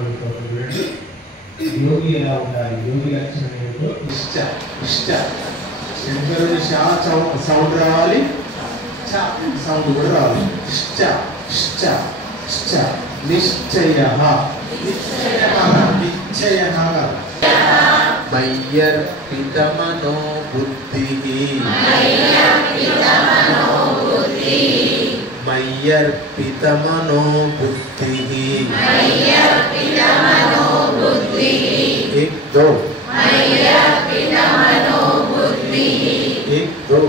మాట్లాడుకోవాలి. యోగి ఎలా ఉండాలి, యోగి లక్షణం ఏమిటో ఇష్ట ఇష్ట శంకరుడు షా సౌండ్ రావాలి, సౌండ్ కూడా రావాలి. ఇష్ట ఇష్ట ఇష్ట నిశ్చయ నిశ్చయ మయ్యర్పితమనో బుద్ధి మయ్యర్పితమనో బుద్ధి एक दो एक दो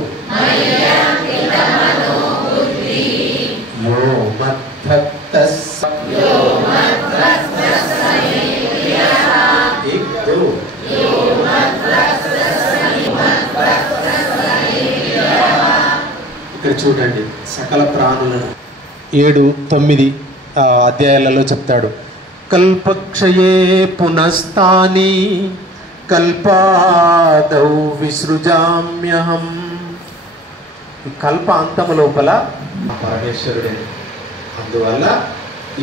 यो मद्भक्तः एक दो ఇక్కడ చూడండి సకల ప్రాణులను 7-9 అధ్యాయాలలో చెప్తాడు. కల్పక్షయే పునస్తాని కల్పాదౌ విసృజామ్యహం. కల్ప అంతము లోపల పరమేశ్వరుడే. అందువల్ల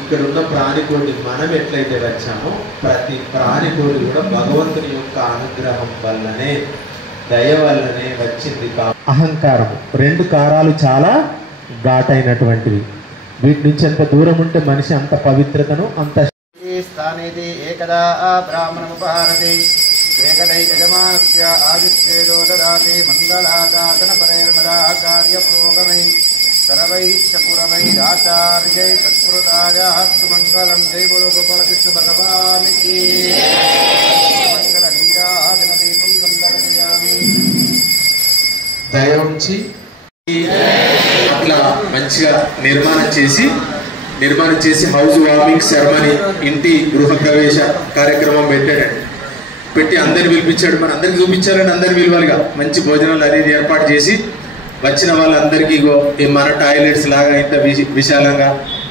ఇక్కడున్న ప్రాణికోటి మనం ఎట్లయితే వచ్చామో ప్రతి ప్రాణికోటి కూడా భగవంతుని యొక్క అనుగ్రహం వల్లనే, దయ వల్లనే వచ్చింది. అహంకారం 2 కారాలు చాలా ఘాటైనటువంటివి. వీటి నుంచి ఎంత దూరం ఉంటే మనిషి అంత పవిత్రతను అంత స్థానేతి ఏకదా బ్రాహ్మణముపహారతి ఏకదై యజమానస్య ఆదిత్యేదో దదాతి మంగళాగాతన పరైర్మదా కార్యప్రోగమై సర్వైశ్చ పురవైరాచార్యై సత్కృతాయాస్తు మంగళం. జై బోలో గోపాల కృష్ణ భగవానికి మంగళ నీరాజన దీపం సందర్శయామి. దయ ఉంచి ఇట్లా మంచిగా నిర్మాణం చేసి హౌస్ వార్మింగ్ సెరమనీ, ఇంటి గృహ ప్రవేశ కార్యక్రమం పెట్టి అందరిని పిలిపించాడు. మన అందరికి చూపించాలని అందరిని పిలవాలిగా. మంచి భోజనాలు అనేది ఏర్పాటు చేసి వచ్చిన వాళ్ళందరికీ మన టాయిలెట్స్ లాగా ఇంత విశాలంగా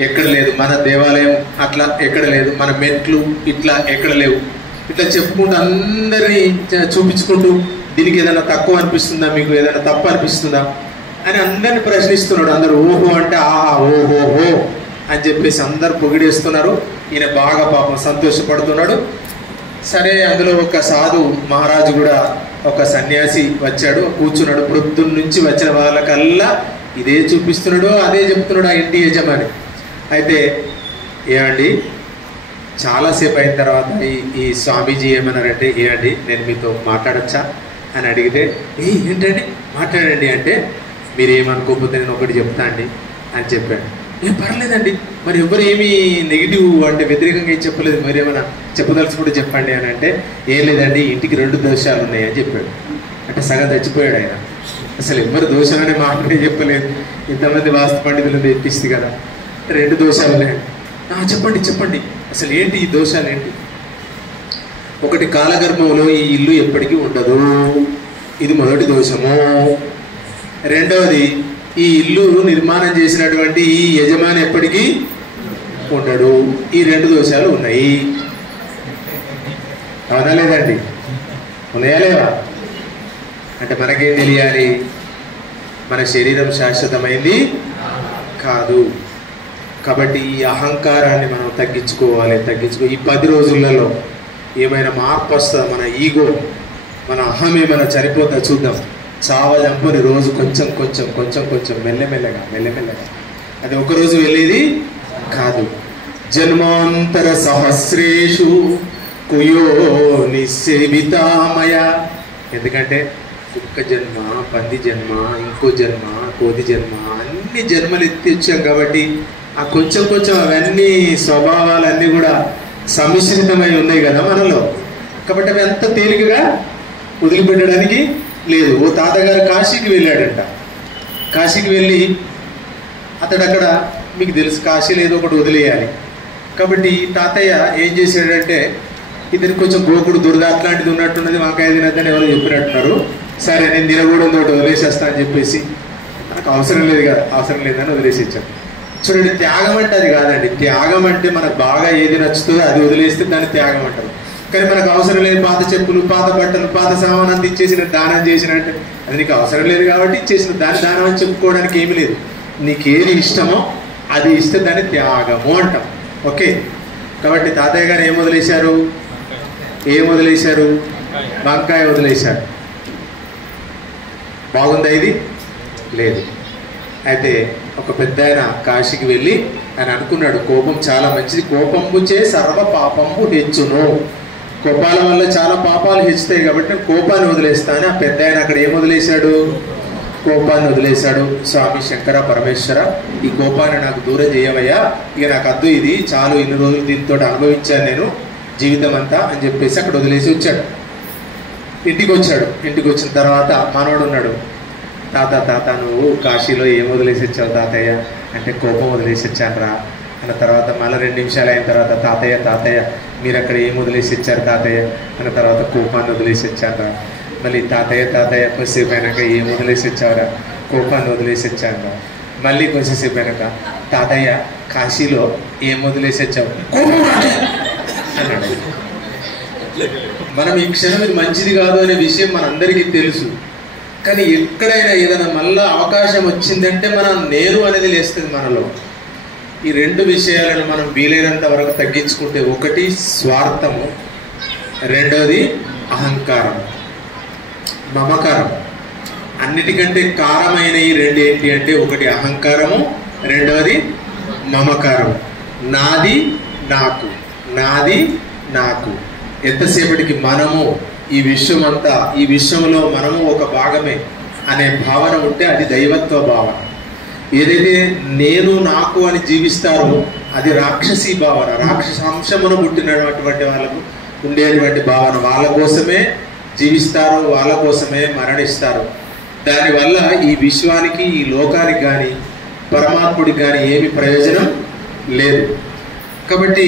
ఎక్కడ లేదు, మన దేవాలయం అట్లా ఎక్కడ లేదు, మన మెట్లు ఇట్లా ఎక్కడ లేవు. ఇట్లా చెప్పుకుంటూ అందరినీ చూపించుకుంటూ దీనికి ఏదైనా తక్కువ అనిపిస్తుందా, మీకు ఏదైనా తప్పు అనిపిస్తుందా అని అందరిని ప్రశ్నిస్తున్నాడు. అందరూ ఓహో అంటే ఆహా ఓహోహో అని చెప్పేసి అందరు పొగిడేస్తున్నారు. ఈయన బాగా పాపం సంతోషపడుతున్నాడు. సరే, అందులో ఒక సాధు మహారాజు కూడా, ఒక సన్యాసి వచ్చాడు, కూర్చున్నాడు. పొద్దున్న నుంచి వచ్చిన వాళ్ళకల్లా ఇదే చూపిస్తున్నాడు, అదే చెప్తున్నాడు ఆ ఇంటి యజమాని. అయితే ఏమండి చాలాసేపు అయిన తర్వాత ఈ స్వామీజీ ఏమన్నారంటే, ఏమండి నేను మీతో మాట్లాడచ్చా అని అడిగితే, ఏంటండి మాట్లాడండి అంటే, మీరు ఏమనుకోకపోతే నేను ఒకటి చెప్తా అండి అని చెప్పాడు. ఏం పర్లేదండి, మరి ఎవరు ఏమీ నెగిటివ్ అంటే వ్యతిరేకంగా ఏం చెప్పలేదు, మరి ఏమైనా చెప్పదలుచుకుంటే చెప్పండి అని అంటే, ఏం లేదండి ఇంటికి 2 దోషాలు ఉన్నాయని చెప్పాడు. అంటే సగం చచ్చిపోయాడు ఆయన. అసలు ఎవరు దోషాలనే మాట్లాడే చెప్పలేదు, ఇంతమంది వాస్తు పండితులను తెప్పిస్తుంది కదా. 2 దోషాలు ఉన్నాయండి. చెప్పండి అసలు ఏంటి ఈ దోషాలు ఏంటి? ఒకటి, కాలగర్భంలో ఈ ఇల్లు ఎప్పటికీ ఉండదు, ఇది మొదటి దోషము. రెండవది, ఈ ఇల్లు నిర్మాణం చేసినటువంటి ఈ యజమాని ఎప్పటికీ ఉండడు. ఈ 2 దోషాలు ఉన్నాయి. అవునా లేదండి? ఉన్నాయా లేవా? అంటే మనకేం తెలియాలి? మన శరీరం శాశ్వతమైంది కాదు. కాబట్టి ఈ అహంకారాన్ని మనం తగ్గించుకోవాలి. ఈ 10 రోజులలో ఏమైనా మార్పు వస్తుందా? మన ఈగో, మన అహం ఏమైనా చనిపోతా చూద్దాం. చావజంపుని రోజు కొంచెం మెల్లమెల్లగా. అది ఒకరోజు వెళ్ళేది కాదు. జన్మాంతర సహస్రేషు కుయో నిసేవితామయ. ఎందుకంటే కుక్క జన్మ, పంది జన్మ, ఇంకో జన్మ, కోతి జన్మ, అన్ని జన్మలు ఎత్తి వచ్చాం కాబట్టి ఆ కొంచెం అవన్నీ స్వభావాలన్నీ కూడా సమిశ్రితమై ఉన్నాయి కదా మనలో. కాబట్టి అవి అంత తేలికగా వదిలిపెట్టడానికి లేదు. ఓ తాతగారు కాశీకి వెళ్ళాడంట. కాశీకి వెళ్ళి అతడు అక్కడ, మీకు తెలుసు కాశీలో ఏదో ఒకటి వదిలేయాలి కాబట్టి తాతయ్య ఏం చేశాడంటే, ఇతనికి కొంచెం గోకుడు దురద అట్లాంటిది ఉన్నట్టున్నది, వంకాయ తినద్దని ఎవరో చెప్పినట్టున్నారు. సరే నేను తినకూడదు ఒకటి వదిలేసేస్తా అని చెప్పేసి, నాకు అవసరం లేదని వదిలేసి ఇచ్చాను. చూడండి, త్యాగం అంటే అది కాదండి. త్యాగం అంటే మనకు బాగా ఏది నచ్చుతుందో అది వదిలేస్తే దాన్ని త్యాగం అంటారు. కానీ మనకు అవసరం లేదు, పాత చెప్పులు, పాత బట్టలు, పాత సామాన్ అంతా ఇచ్చేసిన, దానం చేసిన అంటే అది నీకు అవసరం లేదు కాబట్టి ఇచ్చేసిన, దాని దానం అని చెప్పుకోవడానికి ఏమి లేదు. నీకేది ఇష్టమో అది ఇస్తే దాన్ని త్యాగము అంటాం. ఓకే, కాబట్టి తాతయ్య గారు ఏం వదిలేశారు? వంకాయ వదిలేశారు. బాగుందా ఇది? లేదు. అయితే ఒక పెద్ద ఆయన కాశీకి వెళ్ళి ఆయన అనుకున్నాడు, కోపం చాలా మంచిది, కోపంబుచే సర్వ పాపంబు హెచ్చును, కోపాల వల్ల చాలా పాపాలు హెచ్చుతాయి కాబట్టి నేను కోపాన్ని వదిలేస్తాను. ఆ పెద్ద ఆయన అక్కడ ఏం వదిలేశాడు? కోపాన్ని వదిలేశాడు. స్వామి శంకర పరమేశ్వర, ఈ కోపాన్ని నాకు దూరం చేయవయ్యా, ఇక నాకు అద్దు, ఇది చాలు, ఇన్ని రోజులు దీంతో అనుభవించాను నేను జీవితం అంతా అని చెప్పేసి అక్కడ వదిలేసి వచ్చాడు. ఇంటికి వచ్చిన తర్వాత మనవడు ఉన్నాడు, తాత నువ్వు కాశీలో ఏం వదిలేసి వచ్చావు తాతయ్య అంటే, కోపం వదిలేసి వచ్చాను రా అన్న తర్వాత మళ్ళీ 2 నిమిషాలు అయిన తర్వాత తాతయ్య మీరు అక్కడ ఏం వదిలేసి వచ్చారు తాతయ్య అన్న తర్వాత కోపాన్ని వదిలేసి వచ్చాను రా. మళ్ళీ తాతయ్య కొద్దిసేపు అయినాక ఏం వదిలేసి వచ్చావురా? కోపాన్ని వదిలేసి వచ్చాను రా. మళ్ళీ కొంచెంసేపు అయినాక తాతయ్య కాశీలో ఏం వదిలేసి వచ్చావు? అన్నాడు. మనం ఈ క్షణం ఇది మంచిది కాదు అనే విషయం మనందరికీ తెలుసు. కానీ ఎక్కడైనా ఏదైనా మళ్ళా అవకాశం వచ్చిందంటే మనం నేను అనేది లేస్తుంది మనలో. ఈ 2 విషయాలను మనం వీలైనంత వరకు తగ్గించుకుంటే, ఒకటి స్వార్థము, రెండోది అహంకారం, మమకారం. అన్నిటికంటే కారమైన ఈ 2 ఏంటి అంటే, ఒకటి అహంకారము, రెండోది మమకారం. నాది నాకు. ఎంతసేపటికి మనము ఈ విశ్వమంతా, ఈ విశ్వంలో మనము ఒక భాగమే అనే భావన ఉంటే అది దైవత్వ భావన. ఏదైతే నేను నాకు అని జీవిస్తారో అది రాక్షసీ భావన, రాక్షసాంశమును పుట్టినటువంటి వాళ్ళకు ఉండేటువంటి భావన. వాళ్ళ కోసమే జీవిస్తారు, వాళ్ళ కోసమే మరణిస్తారు. దానివల్ల ఈ విశ్వానికి, ఈ లోకానికి కానీ పరమాత్ముడికి కానీ ఏమి ప్రయోజనం లేదు. కాబట్టి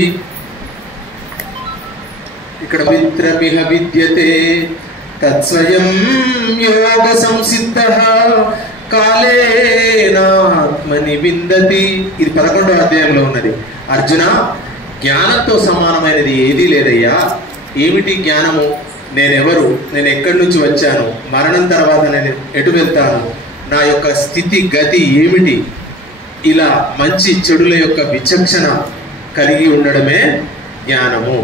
ఇక్కడ మిత్రమిహ విద్యతే తత్స్వయం యోగ సంసిద్ధః కాలేనాత్మని విందతి. ఇది 11వ అధ్యాయంలో ఉన్నది. అర్జున, జ్ఞానంతో సమానమైనది ఏదీ లేదయ్యా. ఏమిటి జ్ఞానము? నేనెవరు, నేను ఎక్కడి నుంచి వచ్చాను, మరణం తర్వాత నేను ఎటు వెళ్తాను, నా యొక్క స్థితి గతి ఏమిటి, ఇలా మంచి చెడుల యొక్క విచక్షణ కలిగి ఉండడమే జ్ఞానము.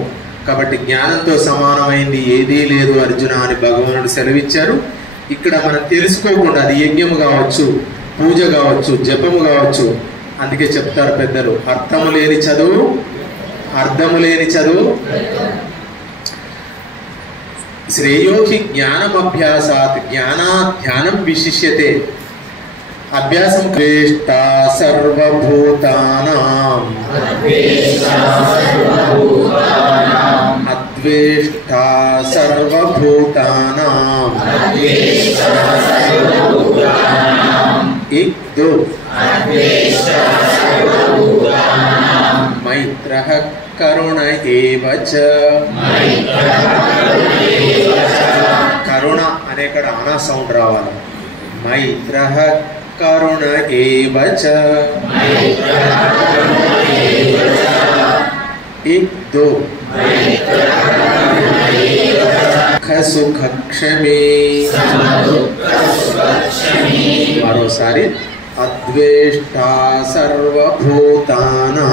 కాబట్టి జ్ఞానంతో సమానమైంది ఏదీ లేదు అర్జున అని భగవానుడు సెలవిచ్చారు. ఇక్కడ మనం తెలుసుకోకుండా, అది యజ్ఞము కావచ్చు, పూజ కావచ్చు, జపము కావచ్చు, అందుకే చెప్తారు పెద్దలు, అర్థము లేని చదువు శ్రేయోహి జ్ఞానమభ్యాసాత్ జ్ఞానాధ్యానం విశిష్యతే. అభ్యాసం ద్వేష్ట సర్వభూతానాం అద్వేష్ట సర్వభూతానాం ఇక్దు మైత్రః కరుణ ఏవ చ. కరుణ అనే ఇక్కడ అనా సౌండ్ రావాలి. మైత్రః కరుణ ఏవ చ. ఇక్దు సుఖ క్షమే. మరోసారి అద్వేష్ట సర్వభూతానాం